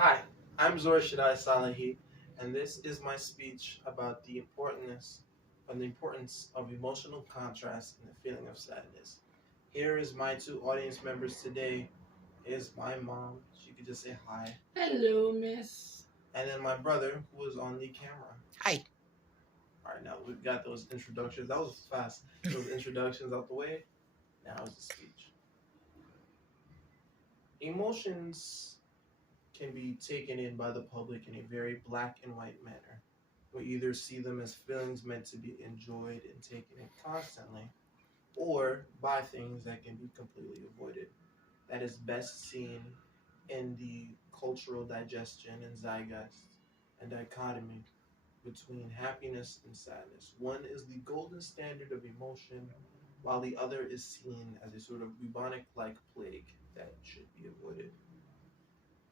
Hi, I'm Zora Shadai Salahi, and this is my speech about the importance of emotional contrast and the feeling of sadness. Here is my two audience members today. Is my mom. She could just say hi. Hello, miss. And then my brother, who is on the camera. Hi. All right, now we've got those introductions. That was fast. Those introductions out the way. Now is the speech. Emotions can be taken in by the public in a very black and white manner. We either see them as feelings meant to be enjoyed and taken in constantly, or by things that can be completely avoided. That is best seen in the cultural digestion and zeitgeist and dichotomy between happiness and sadness. One is the golden standard of emotion, while the other is seen as a sort of bubonic like plague that should be avoided.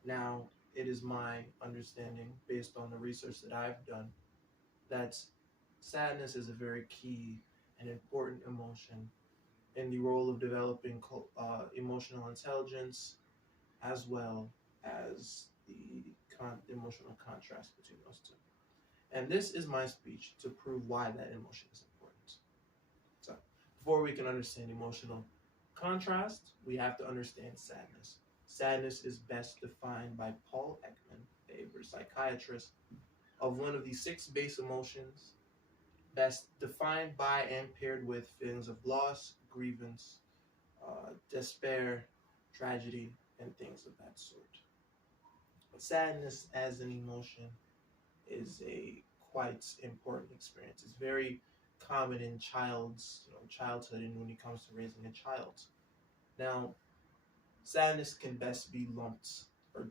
Now, it is my understanding, based on the research that I've done, that sadness is a very key and important emotion in the role of developing emotional intelligence, as well as the emotional contrast between those two. And this is my speech to prove why that emotion is important. So, before we can understand emotional contrast, we have to understand sadness. Sadness is best defined by Paul Ekman, a psychiatrist, of one of the six base emotions, best defined by and paired with feelings of loss, grievance, despair, tragedy, and things of that sort. Sadness as an emotion is a quite important experience. It's very common in childhood and when it comes to raising a child. Now, sadness can best be lumped or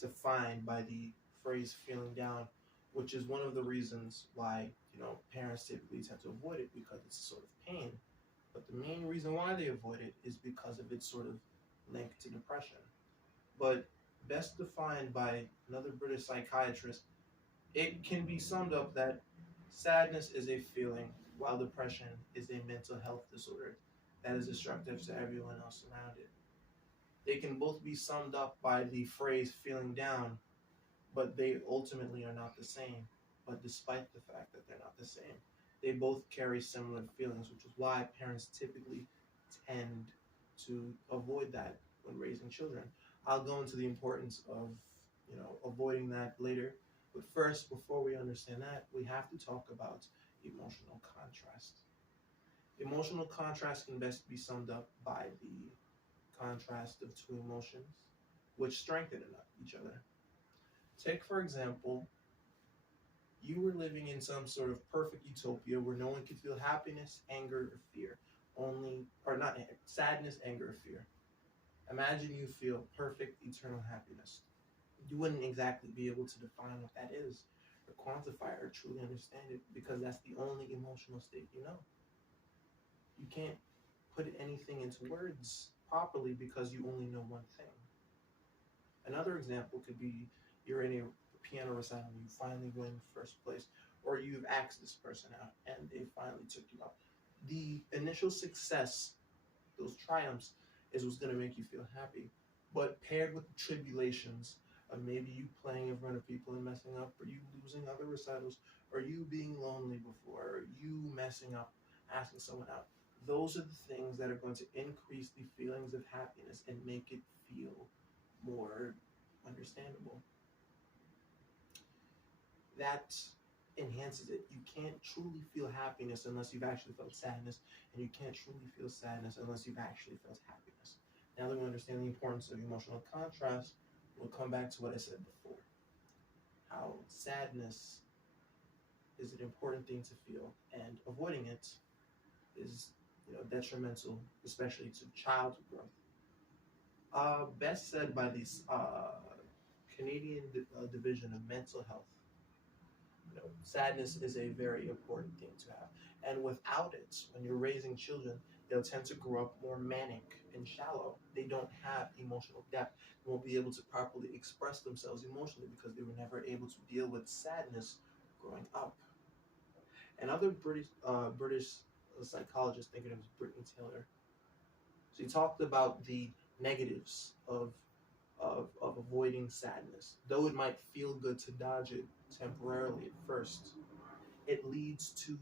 defined by the phrase feeling down, which is one of the reasons why parents typically tend to avoid it because it's a sort of pain. But the main reason why they avoid it is because of its sort of link to depression. But best defined by another British psychiatrist, it can be summed up that sadness is a feeling, while depression is a mental health disorder that is destructive to everyone else around it. They can both be summed up by the phrase feeling down, but they ultimately are not the same. But despite the fact that they're not the same, they both carry similar feelings, which is why parents typically tend to avoid that when raising children. I'll go into the importance of avoiding that later. But first, before we understand that, we have to talk about emotional contrast. Emotional contrast can best be summed up by the contrast of two emotions, which strengthen each other. Take, for example, you were living in some sort of perfect utopia where no one could feel happiness, anger, or fear. Only, or not sadness, anger, or fear. Imagine you feel perfect, eternal happiness. You wouldn't exactly be able to define what that is, or quantify it, or truly understand it, because that's the only emotional state you know. You can't put anything into words properly because you only know one thing. Another example could be you're in a piano recital and you finally win first place, or you've asked this person out and they finally took you out. The initial success, those triumphs, is what's going to make you feel happy. But paired with the tribulations of maybe you playing in front of people and messing up, or you losing other recitals, or you being lonely before, or you messing up, asking someone out, those are the things that are going to increase the feelings of happiness and make it feel more understandable. That enhances it. You can't truly feel happiness unless you've actually felt sadness, and you can't truly feel sadness unless you've actually felt happiness. Now that we understand the importance of emotional contrast, we'll come back to what I said before. How sadness is an important thing to feel, and avoiding it is detrimental, especially to child growth. Best said by the Canadian Division of Mental Health. Sadness is a very important thing to have. And without it, when you're raising children, they'll tend to grow up more manic and shallow. They don't have emotional depth. They won't be able to properly express themselves emotionally because they were never able to deal with sadness growing up. Another British psychologist, thinking it was Brittany Taylor, she talked about the negatives of of avoiding sadness. Though it might feel good to dodge it temporarily at first, it leads to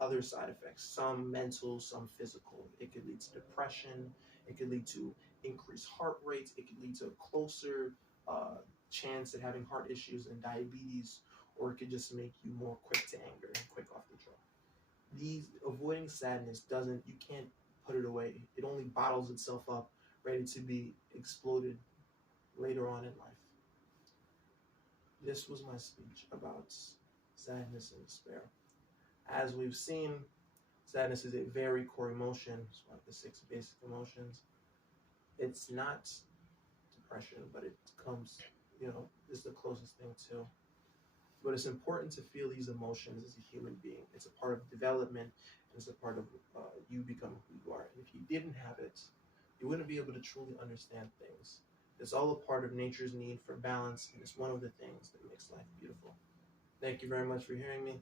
other side effects, some mental, some physical. It could lead to depression, it could lead to increased heart rates, it could lead to a closer uh, chance at having heart issues and diabetes, or it could just make you more quick to anger and quick off the draw. These avoiding sadness doesn't, you can't put it away. It only bottles itself up, ready to be exploded later on in life. This was my speech about sadness and despair. As we've seen, sadness is a very core emotion. It's one of the six basic emotions. It's not depression, but it comes, is the closest thing to. But it's important to feel these emotions as a human being. It's a part of development, and it's a part of you becoming who you are. And if you didn't have it, you wouldn't be able to truly understand things. It's all a part of nature's need for balance, and it's one of the things that makes life beautiful. Thank you very much for hearing me.